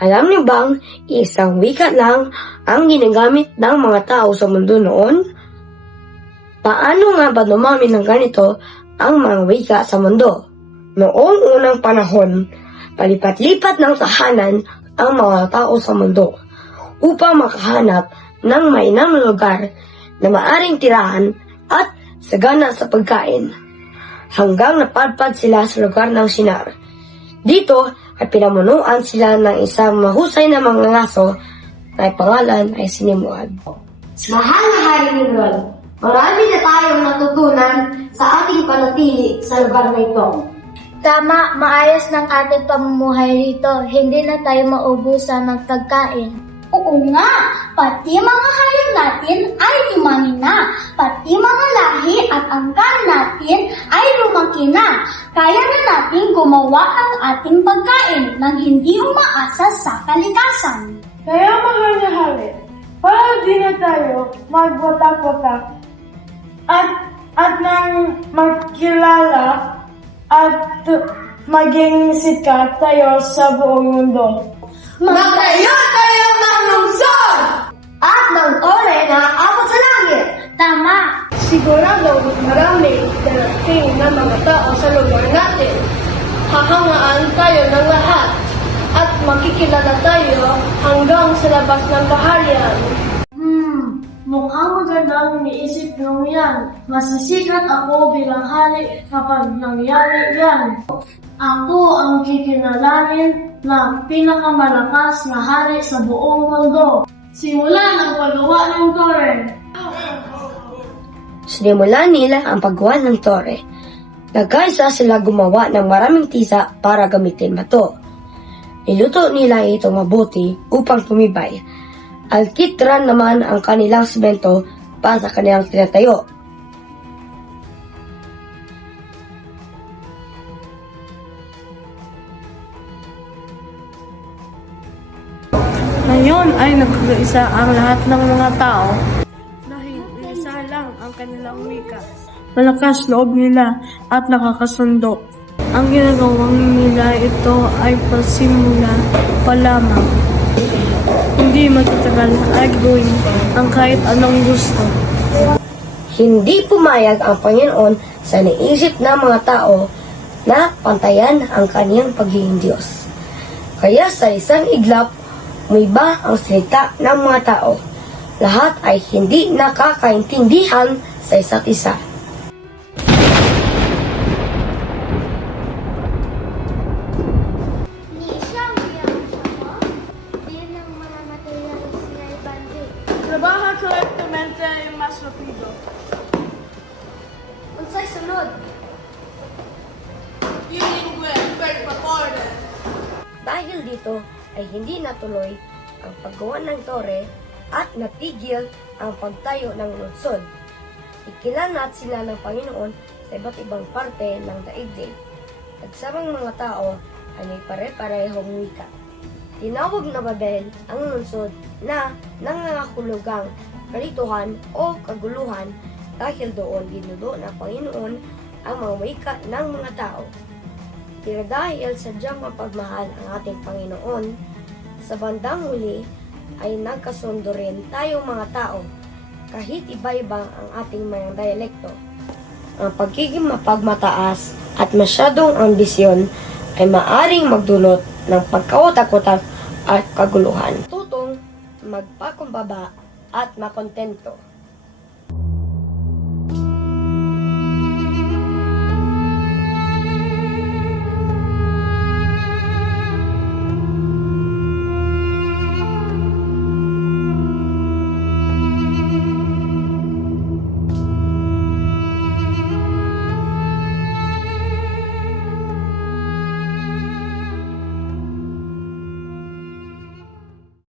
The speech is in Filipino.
Alam niyo bang isang wika lang ang ginagamit ng mga tao sa mundo noon? Paano nga ba dumami ng ganito ang mga wika sa mundo? Noong unang panahon, palipat-lipat ng tahanan ang mga tao sa mundo upang makahanap ng mainam na lugar na maaring tirahan at sagana sa pagkain. Hanggang napadpad sila sa lugar ng Shinar. Dito ay pinamunuan sila ng isang mahusay na mangangaso na pangalan ay Sinimuad. Mahal na Hari Nimrod, marami na tayong natutunan sa ating panatili sa lugar na ito. Tama, maayos ng ating pamumuhay rito. Hindi na tayo maubusan ng pagkain. Oo nga, pati mga hayop natin ay lumaki na. Pati mga lahi at angkan natin ay lumaki na. Kaya na natin gumawa ang ating pagkain nang hindi umaasa sa kalikasan. Kaya mahal na hari, para di na tayo magwatak-watak at nang magkilala at maging sikat tayo sa buong mundo. Magtayo tayo ng lungsod! At ng ore na abot sa langit. Tama! Sigurado marami darating na mga tao sa lugar natin. Hahangaan tayo ng lahat at makikilala tayo hanggang sa labas ng baharian. Mukhang magandang iniisip nung yan. Masisikat ako bilang hari kapag nangyari yan. Ako ang kikinalanin na pinakamalakas na hari sa buong mundo. Simulan ang paggawa ng tore. Sinimulan nila ang paggawa ng tore. Nagkaisa sila gumawa ng maraming tisa para gamitin bato. Niluto nila ito mabuti upang tumibay. Alkitran naman ang kanilang semento para sa kanilang tinatayo. Ngayon ay nagkakaisa ang lahat ng mga tao dahil isa lang ang kanilang wika. Malakas loob nila at nakakasundo. Ang ginagawang nila ito ay pasimula pa lamang. Hindi magtatagal ay gawin ang kahit anong gusto. Hindi pumayag ang Panginoon sa naisip ng mga tao na pantayan ang kaniyang pagiging Diyos. Kaya sa isang iglap, umiba ang salita ng mga tao. Lahat ay hindi nakakaintindihan sa isa't isa. Trabaja correctamente y más rápido. Unsay sunod? Bilingüe, per favore. Dahil dito ay hindi natuloy ang paggawa ng tore at natigil ang pagtayo ng lungsod. Ikilanat sila ng Panginoon sa iba't ibang parte ng daigdig. Nagsamang mga tao ay may pare-parehong wika. Tinawag na Babel ang lungsod na nangangahulugang kalituhan o kaguluhan dahil doon dinudo ng Panginoon ang mga wika ng mga tao. Pero dahil sadyang mapagmahal ang ating Panginoon, sa bandang huli ay nagkasundo rin tayong mga tao kahit iba-iba ang ating mga dialekto. Ang pagiging mapagmataas at masyadong ambisyon ay maaring magdulot ng pagkautak-utak at kaguluhan. Tutong magpakumbaba at makontento.